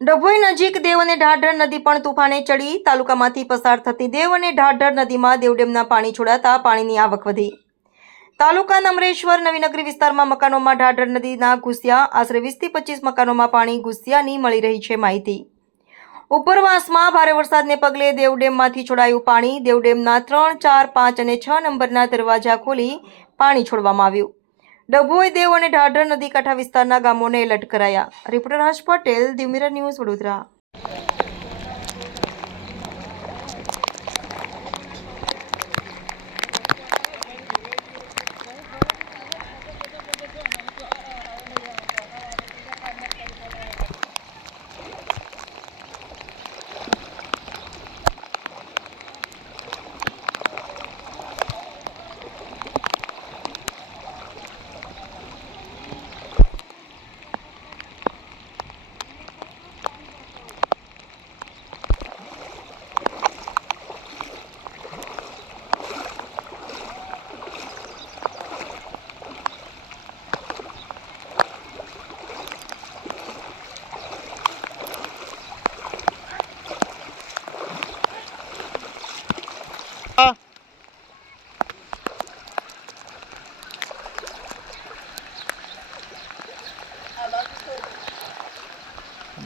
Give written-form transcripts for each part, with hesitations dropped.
ડભોઈ નજીક દેવ અને ઢાઢર નદી પણ તોફાને ચડી. તાલુકામાંથી પસાર થતી દેવ અને ઢાઢર નદીમાં દેવડેમના પાણી છોડાતા પાણીની આવક વધી. તાલુકાના અમરેશ્વર નવીનગરી વિસ્તારમાં મકાનોમાં ઢાઢર નદીના ઘૂસ્યા. આશરે 20 થી 25 મકાનોમાં પાણી ઘૂસ્યાની મળી રહી છે માહિતી. ઉપરવાસમાં ભારે વરસાદને પગલે દેવડેમમાંથી છોડાયું પાણી. દેવડેમના 3, 4, 5 અને 6 નંબરના દરવાજા ખોલી પાણી છોડવામાં આવ્યું. ડભોઈ, દેવ અને ઢાઢર નદી કાંઠા વિસ્તારના ગામોને એલર્ટ કરાયા. Reporter Harsh Patel, the mirror news, Vadodara.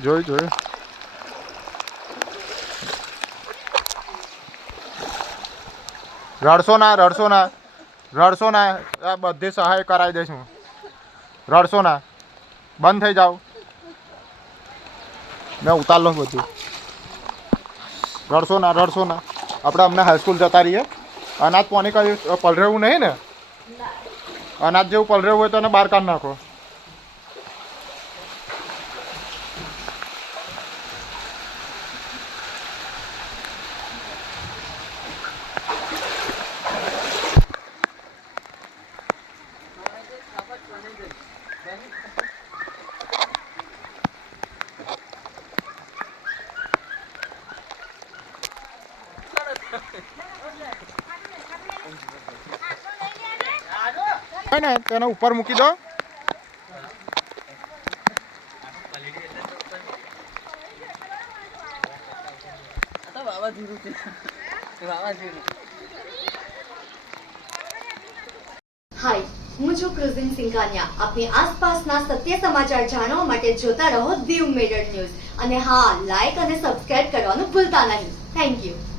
જોઈ રડશો ના આ બધી સહાય કરાવી દઈશું. રડશો ના, બંધ થઈ જાઓ. મેં ઉતાર લો બધું. રડશો ના આપણે અમને હાઈસ્કૂલ જતા રહીએ. અનાજ પાણી કઈ પલરેવું નહીં ને. અનાજ જેવું પલરેવું હોય તો એને બહાર કાઢી નાખો. ને તેને ઉપર મૂકી દો. હાય, હું છું ક્રુઝિન સિંઘાનિયા. આપની આસપાસના સત્ય સમાચાર જાણવા માટે જોતા રહો દીવ મિરર ન્યૂઝ. અને હા, લાઈક અને સબસ્ક્રાઇબ કરવાનું ભૂલતા નહીં. Thank you.